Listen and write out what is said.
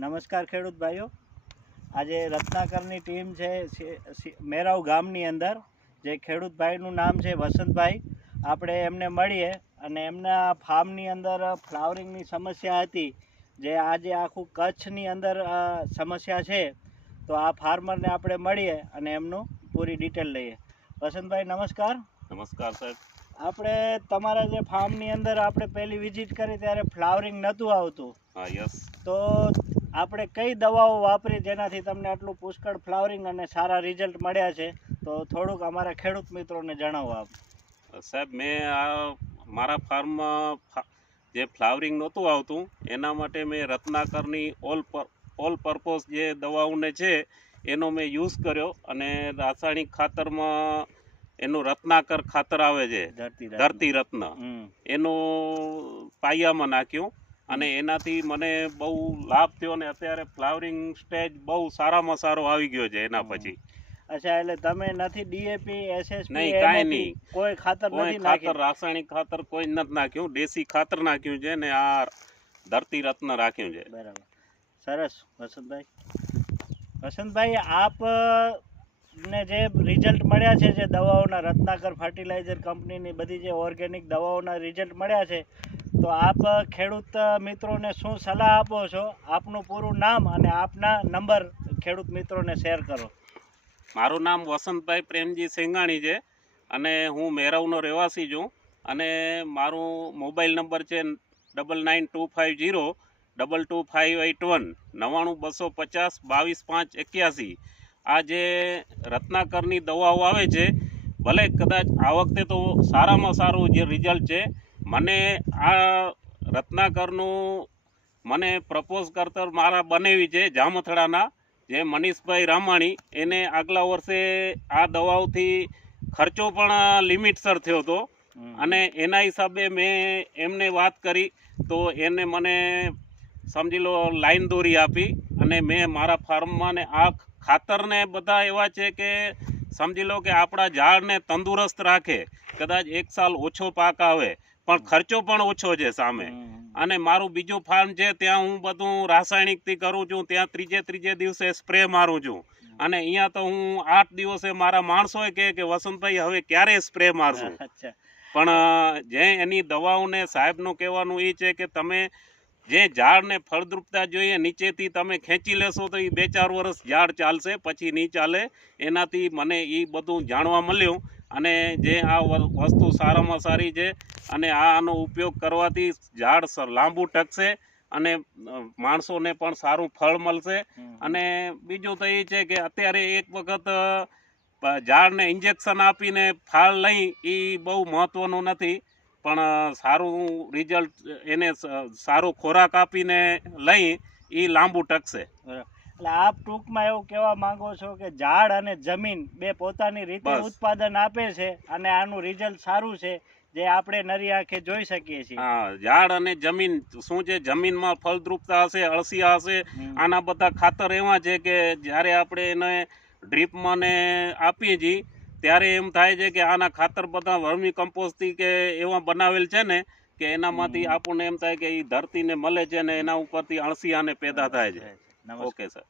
નમસ્કાર ખેડૂત ભાઈઓ, આજે રત્નાકરની ટીમ છે મેરાવ ગામની અંદર, જે ખેડૂત ભાઈનું નામ છે વસંતભાઈ. આપણે એમને મળીએ અને એમના ફાર્મની અંદર ફ્લાવરિંગની સમસ્યા હતી, જે આજે આખું કચ્છની અંદર સમસ્યા છે. તો આ ફાર્મરને આપણે મળીએ અને એમનું પૂરી ડિટેલ લઈએ. વસંતભાઈ નમસ્કાર. નમસ્કાર સાહેબ. આપણે તમારા જે ફાર્મની અંદર આપણે પહેલી વિઝિટ કરી ત્યારે ફ્લાવરિંગ નહોતું આવતું. હા, યસ. તો આપણે કઈ દવાઓ વાપરી જેનાથી તમને આટલું પુષ્કળ ફ્લાવરિંગ અને સારા રિઝલ્ટ મળ્યા છે? તો થોડુંક અમારા ખેડૂત મિત્રોને જણાવો આપ. સાહેબ, મેં મારા ફાર્મમાં જે ફ્લાવરિંગ નહોતું આવતું એના માટે મેં રત્નાકરની ઓલ પર્પઝ જે દવાઓને છે એનો મેં યુઝ કર્યો, અને રાસાયણિક ખાતરમાં એનું રત્નાકર ખાતર આવે છે, ધરતી રત્ન, એનું પાયામાં નાખ્યું, અને એનાથી મને બહુ લાભ થયો. અને અત્યારે ફ્લાવરિંગ સ્ટેજ બહુ સારામાં સારો આવી ગયો છે એના પછી. અચ્છા, એટલે તમે નથી ડીએપી, એસએસપી નહીં, કાંઈ નહીં, કોઈ ખાતર નથી ખાતર, રાસાયણિક ખાતર કોઈ નથી નાખ્યું, દેશી ખાતર નાખ્યું છે ને આ ધરતી રત્ન રાખ્યું છે. બરાબર, સરસ. વસંતભાઈ, આપ ને જે રિઝલ્ટ મળ્યા છે, જે દવાઓના રત્નાકર ફર્ટિલાઇઝર કંપનીની બધી જે ઓર્ગેનિક દવાઓના રિઝલ્ટ મળ્યા છે, તો આપ ખેડૂત મિત્રોને શું સલાહ આપો છો? આપનું પૂરું નામ અને આપના નંબર ખેડૂત મિત્રોને શેર કરો. મારું નામ વસંતભાઈ પ્રેમજી સેંગાણી છે, અને હું મેરાવનો રહેવાસી છું, અને મારું મોબાઈલ નંબર છે 9925022581 99250 22 581. આ જે રત્નાકરની દવાઓ આવે છે, ભલે કદાચ આ વખતે તો સારામાં સારું જે રિઝલ્ટ છે. મને આ રત્નાકરનું પ્રપોઝ કરતર મારા બનેવી છે જામથડાના, જે મનીષભાઈ રામાણી. એને આગલા વર્ષે આ દવાઓથી ખર્ચો પણ લિમિટસર થયો હતો, અને એના હિસાબે મેં એમને વાત કરી તો એને મને સમજી લો લાઈન દોરી આપી, અને મેં મારા ફાર્મમાં ને આ ખાતરને બધા એવા છે કે સમજી લો કે આપણા ઝાડને તંદુરસ્ત રાખે. કદાચ એક સાલ ઓછો પાક આવે પણ ખર્ચો પણ ઓછો છે સામે. અને મારું બીજું ફાર્મ છે, ત્યાં હું બધું રાસાયણિકથી કરું છું, ત્યાં ત્રીજે દિવસે સ્પ્રે મારું છું, અને અહીંયા તો હું 8 દિવસે મારા માણસોએ કે વસંતભાઈ હવે ક્યારે સ્પ્રે મારશું. પણ જે એની દવાઓને સાહેબનું કહેવાનું એ છે કે તમે જે ઝાડને ફળદ્રુપતા જોઈએ નીચેથી તમે ખેંચી લેશો તો એ 2-4 વર્ષ ઝાડ ચાલશે, પછી નહીં ચાલે. એનાથી મને એ બધું જાણવા મળ્યું, અને જે આ વસ્તુ સારામાં સારી છે, અને આનો ઉપયોગ કરવાથી ઝાડ લાંબુ ટકશે, અને માણસોને પણ સારું ફળ મળશે. અને બીજું તો એ છે કે અત્યારે એક વખત ઝાડને ઇન્જેક્શન આપીને ફાળ લઈ એ બહુ મહત્વનું નથી, પણ સારું રિઝલ્ટ એને સારો ખોરાક આપીને લઈ એ લાંબુ ટકશે. એટલે આપ ટૂંકમાં એવું કહેવા માંગો છો કે ઝાડ અને જમીન બે પોતાની રીતે ઉત્પાદન આપે છે, અને આનું રિઝલ્ટ સારું છે, જે આપણે નરી આંખે જોઈ શકીએ છીએ. હા, ઝાડ અને જમીન શું છે, જમીનમાં ફળદ્રુપતા હશે, અળસિયા હશે, આના બધા ખાતર એવા છે કે જ્યારે આપણે એને ડ્રીપમાં ને આપીએ છીએ ત્યારે એમ થાય છે કે આના ખાતર બધા વર્મી કમ્પોસ્ટથી કે એવા બનાવેલ છે ને કે એનામાંથી આપણને એમ થાય કે એ ધરતીને મળે છે, ને એના ઉપરથી અળસિયાને પેદા થાય છે. Okay sir.